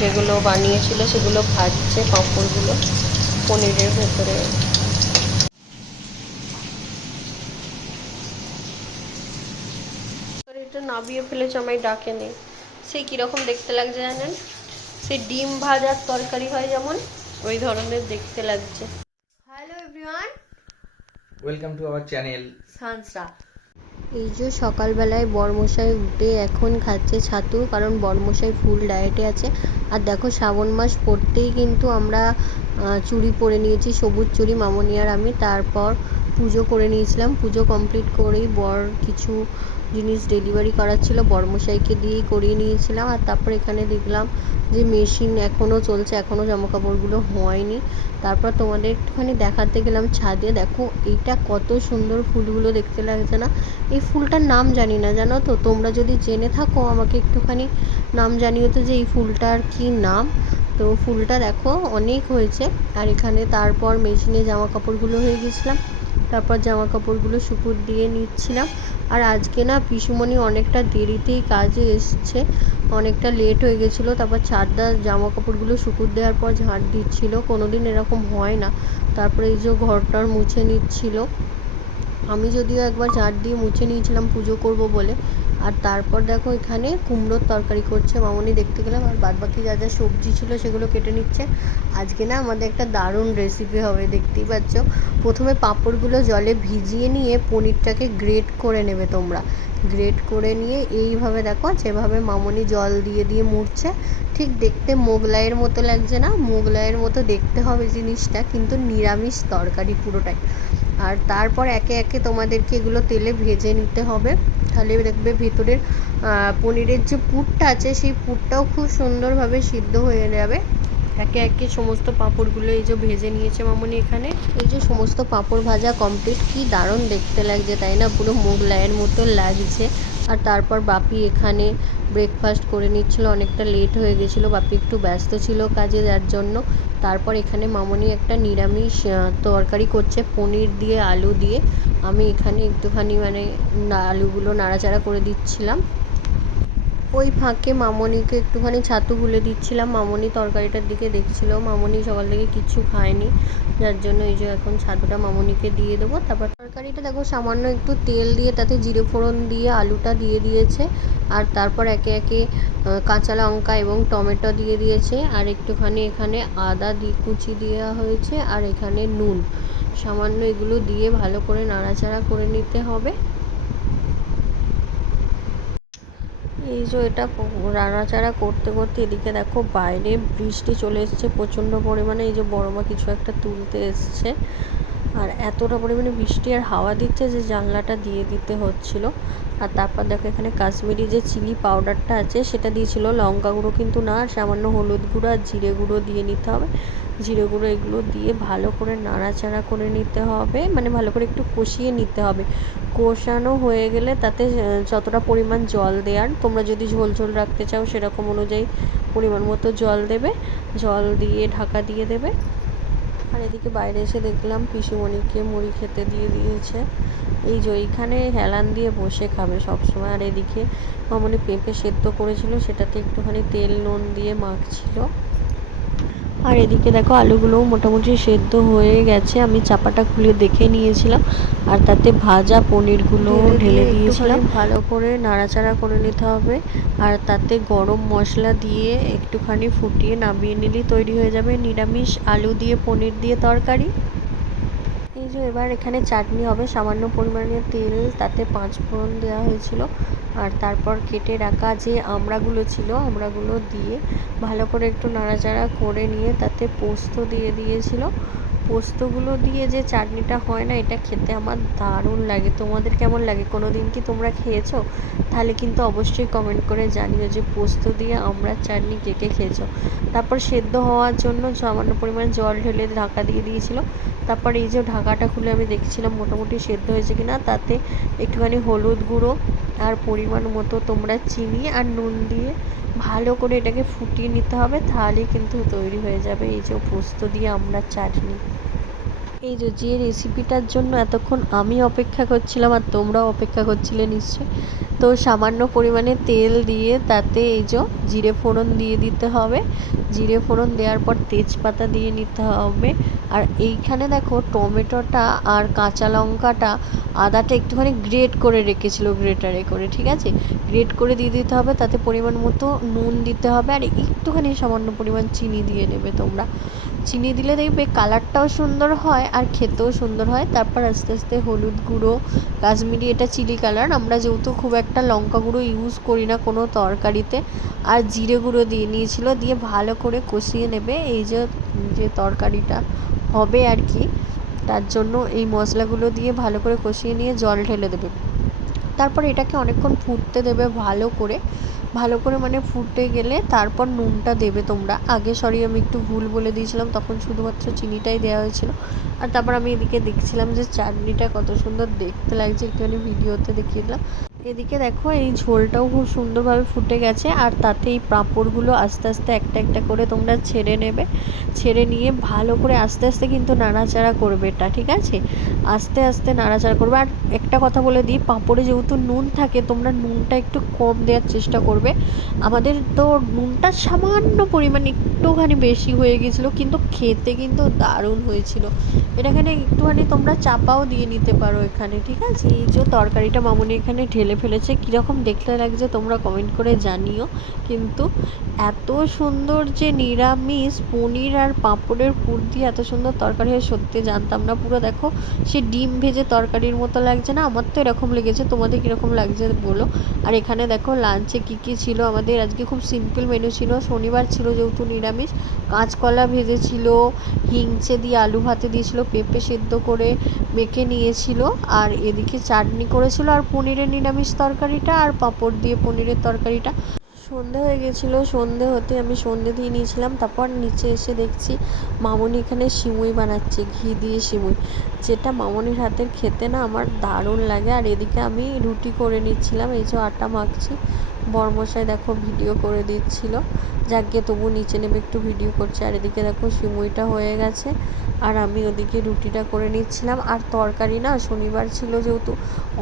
যেগুলো বানিয়েছিল সেগুলো ভাজছে পাঁপড়গুলো পনিরের ভেতরে। এটা নাবিয়ে ফেলেছে, আমায় ডাকেনি। সেই কীরকম দেখতে লাগছে জানেন? সেই ডিম ভাজার তরকারি হয় যেমন, ওই ধরনের দেখতে লাগছে। Hello everyone, welcome to our channel Sansa. এই যে সকালবেলায় বরমশাই উঠে এখন খাচ্ছে ছাতু, কারণ বরমশাই ফুল ডায়েটে আছে। আর দেখো শ্রাবণ মাস পড়তেই কিন্তু আমরা চুড়ি পরে নিয়েছি, সবুজ চুড়ি, মামনি আর আমি। তারপর পুজো করে নিয়েছিলাম, পুজো কমপ্লিট করেই বর কিছু জিনিস ডেলিভারি করার ছিল, বরমশাইকে দিয়েই করিয়ে নিয়েছিলাম। আর তারপর এখানে দেখলাম যে মেশিন এখনও চলছে, এখনও জামাকাপড়গুলো হয়নি। তারপর তোমাদের একটুখানি দেখাতে গেলাম ছাদে। দেখো এইটা কত সুন্দর ফুলগুলো দেখতে লাগছে না? এই ফুলটার নাম জানি না, জানো তো? তোমরা যদি জেনে থাকো আমাকে একটুখানি নাম জানিও তো, যে এই ফুলটার কি নাম। তো ফুলটা দেখো অনেক হয়েছে। আর এখানে তারপর মেশিনে জামা কাপড়গুলো হয়ে গেছিলাম, তারপর জামা কাপড়গুলো শুকুর দিয়ে নিচ্ছিলাম। আর আজকে না পিসুমণি অনেকটা দেরিতেই কাজে এসছে, অনেকটা লেট হয়ে গেছিলো। তারপর ছাদটা জামা কাপড়গুলো শুকুর দেওয়ার পর ঝাঁট দিচ্ছিল, কোনো দিন এরকম হয় না। তারপরে এই যে ঘরটার মুছে নিচ্ছিল, আমি যদিও একবার ঝাঁট দিয়ে মুছে নিয়েছিলাম পুজো করব বলে। আর তারপর দেখো এখানে কুমড়োর তরকারি করছে মামনি, দেখতে গেলাম। আর বাদবাকি যা যা সবজি ছিল সেগুলো কেটে নিচ্ছে। আজকে না আমাদের একটা দারুণ রেসিপি হবে, দেখতেই পাচ্ছ। প্রথমে পাঁপড়গুলো জলে ভিজিয়ে নিয়ে পনিরটাকে গ্রেট করে নেবে তোমরা। গ্রেট করে নিয়ে এইভাবে দেখো, যেভাবে মামনি জল দিয়ে দিয়ে মুড়ছে, ঠিক দেখতে মোগলাইয়ের মতো লাগছে না? মোগলাইয়ের মতো দেখতে হবে জিনিসটা, কিন্তু নিরামিষ তরকারি পুরোটাই। আর তারপর একে একে তোমাদেরকে এগুলো তেলে ভেজে নিতে হবে, তাহলে দেখবে ভেতরের পনিরের যে পুরটা আছে সেই পুরটাও খুব সুন্দরভাবে সিদ্ধ হয়ে যাবে। একে একে সমস্ত পাঁপড়গুলো এই যে ভেজে নিয়েছে মামনি এখানে। এই যে সমস্ত পাঁপড় ভাজা কমপ্লিট, কি দারুণ দেখতে লাগছে তাই না? পুরো মোগলাইয়ের মতো লাগছে। আর তারপর বাপি এখানে ব্রেকফাস্ট করে নিচ্ছিল, অনেকটা লেট হয়ে গেছিলো, বাপি একটু ব্যস্ত ছিল কাজে, যার জন্য। তারপর এখানে মামনি একটা নিরামিষ তরকারি করছে পনির দিয়ে আলু দিয়ে। আমি এখানে একটুখানি মানে আলুগুলো নাড়াচাড়া করে দিচ্ছিলাম। ওই ফাঁকে মামনিকে একটুখানি ছাতু গুলে দিচ্ছিলাম। মামনি তরকারিটার দিকে দেখছিল, মামনি সকাল থেকে কিচ্ছু খায়নি, যার জন্য এই যে এখন ছাতুটা মামনিকে দিয়ে দেবো। তারপর তরকারিটা দেখো সামান্য একটু তেল দিয়ে তাতে জিরে ফোড়ন দিয়ে আলুটা দিয়ে দিয়েছে। আর তারপর একে একে কাঁচা লঙ্কা এবং টমেটো দিয়ে দিয়েছে। আর একটুখানি এখানে আদা কুচি দেওয়া হয়েছে, আর এখানে নুন সামান্য, এগুলো দিয়ে ভালো করে নাড়াচাড়া করে নিতে হবে। এই যে এটা নাড়াচাড়া করতে করতে এদিকে দেখো বাইরে বৃষ্টি চলে এসছে প্রচণ্ড পরিমাণে। এই যে বড়মা কিছু একটা তুলতে এসছে, আর এতটা পরিমাণে বৃষ্টি আর হাওয়া দিচ্ছে যে জানলাটা দিয়ে দিতে হচ্ছিল। আর তারপর দেখো এখানে কাশ্মীরি যে চিলি পাউডারটা আছে সেটা দিয়েছিল, লঙ্কা গুঁড়ো কিন্তু না, সামান্য হলুদ গুঁড়ো আর জিরে গুঁড়ো দিয়ে নিতে হবে। জিরে গুঁড়ো এগুলো দিয়ে ভালো করে নাড়াচাড়া করে নিতে হবে, মানে ভালো করে একটু কষিয়ে নিতে হবে। কষানো হয়ে গেলে তাতে যতটা পরিমাণ জল দেওয়ার, তোমরা যদি ঝোল ঝোল রাখতে চাও সেরকম অনুযায়ী পরিমাণ মতো জল দেবে, জল দিয়ে ঢাকা দিয়ে দেবে। আর এদিকে বাইরে এসে দেখলাম পিসুমণিকে মুড়ি খেতে দিয়ে দিয়েছে। এই যে এইখানে হেলান দিয়ে বসে খাবে সবসময়। আর এদিকে মামনি পেঁপে সেদ্ধ করেছিল, সেটাতে একটুখানি তেল নুন দিয়ে মাখছিল। আর এদিকে দেখো আলুগুলোও মোটামুটি সেদ্ধ হয়ে গেছে, আমি চাপাটা খুলে দেখে নিয়েছিলাম। আর তাতে ভাজা পনিরগুলো ঢেলে দিয়েছিলাম, ভালো করে নাড়াচাড়া করে নিতে হবে। আর তাতে গরম মশলা দিয়ে একটুখানি ফুটিয়ে নামিয়ে নিলেই তৈরি হয়ে যাবে নিরামিষ আলু দিয়ে পনির দিয়ে তরকারি। এই যে এবার এখানে চাটনি হবে, সামান্য পরিমাণে তেল, তাতে 5 ফোড়ন দেওয়া হয়েছিল। আর তারপর কেটে রাখা যে আমড়াগুলো ছিল, আমড়াগুলো দিয়ে ভালো করে একটু নাড়াচাড়া করে নিয়ে তাতে পোস্ত দিয়ে দিয়েছিল। পোস্তগুলো দিয়ে যে চাটনিটা হয় না, এটা খেতে আমার দারুণ লাগে। তোমাদের কেমন লাগে? কোনো দিন কি তোমরা খেয়েছো? তাহলে কিন্তু অবশ্যই কমেন্ট করে জানিও যে পোস্ত দিয়ে আমড়ার চাটনি কে কে খেয়েছো। তারপর সেদ্ধ হওয়ার জন্য সামান্য পরিমাণ জল ঢেলে ঢাকা দিয়ে দিয়েছিল। তারপর এই যে ঢাকাটা খুলে আমি দেখছিলাম মোটামুটি সেদ্ধ হয়েছে কিনা, তাতে একটুখানি হলুদ গুঁড়ো আর পরিমাণ মতো তোমরা চিনি আর নুন দিয়ে ভালো করে এটাকে ফুটিয়ে নিতে হবে, তাহলেই কিন্তু তৈরি হয়ে যাবে এই যে পোস্ত দিয়ে আমড়ার চাটনি। এই যে রেসিপিটার জন্য এতক্ষণ আমি অপেক্ষা করছিলাম আর তোমরাও অপেক্ষা করছিলে নিশ্চয়ই। তো সামান্য পরিমাণে তেল দিয়ে তাতে এই যে জিরে ফোড়ন দিয়ে দিতে হবে। জিরে ফোড়ন দেওয়ার পর তেজপাতা দিয়ে নিতে হবে। আর এইখানে দেখো টমেটোটা আর কাঁচা লঙ্কাটা, আদাটা একটুখানি গ্রেট করে রেখেছিল গ্রেটারে করে, ঠিক আছে, গ্রেট করে দিয়ে দিতে হবে। তাতে পরিমাণ মতো নুন দিতে হবে আর একটুখানি সামান্য পরিমাণ চিনি দিয়ে নেবে তোমরা। চিনি দিলে দেখবে কালারটাও সুন্দর হয় আর খেতেও সুন্দর হয়। তারপর আস্তে আস্তে হলুদ গুঁড়ো, কাশ্মীরি, এটা চিলি কালার, আমরা যেহেতু খুব একটা লঙ্কা গুঁড়ো ইউজ করি না কোনো তরকারিতে, আর জিরে গুঁড়ো দিয়ে নিয়েছিল, দিয়ে ভালো করে কষিয়ে নেবে। এই যে যে তরকারিটা হবে আর কি, তার জন্য এই মশলাগুলো দিয়ে ভালো করে কষিয়ে নিয়ে জল ঢেলে দেবে। তারপর এটাকে অনেকক্ষণ ফুটতে দেবে ভালো করে। ভালো করে মানে ফুটে গেলে তারপর নুনটা দেবে তোমরা। আগে সরি আমি একটু ভুল বলে দিয়েছিলাম, তখন শুধুমাত্র চিনিটাই দেওয়া হয়েছিল। আর তারপর আমি এদিকে দেখছিলাম যে চাটনিটা কত সুন্দর দেখতে লাগছে, একটুখানি ভিডিওতে দেখিয়ে দিলাম। এদিকে দেখো এই ঝোলটাও খুব সুন্দরভাবে ফুটে গেছে আর তাতে এই পাঁপড়গুলো আস্তে আস্তে একটা একটা করে তোমরা ছেড়ে নেবে। ছেড়ে নিয়ে ভালো করে আস্তে আস্তে কিন্তু নাড়াচাড়া করবে এটা, ঠিক আছে, আস্তে আস্তে নাড়াচাড়া করবে। আর একটা কথা বলে দিই, পাঁপড়ে যেহেতু নুন থাকে তোমরা নুনটা একটু কম দেওয়ার চেষ্টা করবে। আমাদের তো নুনটা সামান্য পরিমাণ একটুখানি বেশি হয়ে গেছিলো, কিন্তু খেতে কিন্তু দারুণ হয়েছিল। এখানে একটুখানি তোমরা চাপাও দিয়ে নিতে পারো এখানে, ঠিক আছে। এই যে তরকারিটা মামুনি এখানে ঢেলে ফেলেছে, কীরকম দেখতে লাগছে তোমরা কমেন্ট করে জানিও। কিন্তু এত সুন্দর যে নিরামিষ পনির আর পাঁপড়ের পুর দিয়ে এত সুন্দর তরকারি হয় সত্যি জানতাম না। পুরো দেখো সে ডিম ভেজে তরকারির মতো লাগছে না? আমার তো এরকম লেগেছে, তোমাদের কীরকম লাগছে বলো। আর এখানে দেখো লাঞ্চে কী কী ছিল আমাদের আজকে, খুব সিম্পল মেনু ছিল, শনিবার ছিল যেহেতু নিরামিষ। কাঁচকলা ভেজেছিল, হিংচে দিয়ে আলু ভাতে দিয়েছিল, পেঁপে সেদ্ধ করে মেখে নিয়েছিল, আর এদিকে চাটনি করেছিল, আর পনিরের নিরামিষ তরকারিটা আর পাঁপড় দিয়ে পনিরের তরকারিটা। সন্ধে হয়ে গেছিলো, সন্ধে হতে আমি সন্ধে দিয়ে নিয়েছিলাম। তারপর নিচে এসে দেখছি মামনি এখানে সিমুই বানাচ্ছে, ঘি দিয়ে সিমুই, যেটা মামনির হাতের খেতে না আমার দারুণ লাগে। আর এদিকে আমি রুটি করে নিচ্ছিলাম, এই যে আটা মাখছি। বরমশাই দেখো ভিডিও করে দিচ্ছিল, যাকে তবু নিচে নেমে একটু ভিডিও করছে। আর এদিকে দেখো সিমুইটা হয়ে গেছে আর আমি ওদিকে রুটিটা করে নিচ্ছিলাম। আর তরকারি না, শনিবার ছিল যেহেতু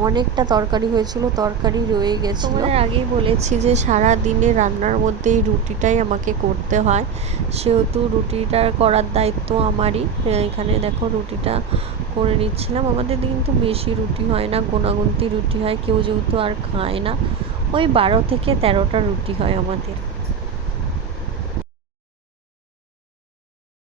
অনেকটা তরকারি হয়েছিল, তরকারি রয়ে গেছে। তোমাদের আগেই বলেছি যে সারা দিনে রান্নার মধ্যে এই রুটিটাই আমাকে করতে হয়, সেহেতু রুটিটা করার দায়িত্ব আমারই। এখানে দেখো রুটিটা করে নিচ্ছিলাম। আমাদের কিন্তু বেশি রুটি হয় না, গোনাগুনতি রুটি হয়, কেউ যেহেতু আর খায় না, ওই 12 থেকে 13টা রুটি হয় আমাদের।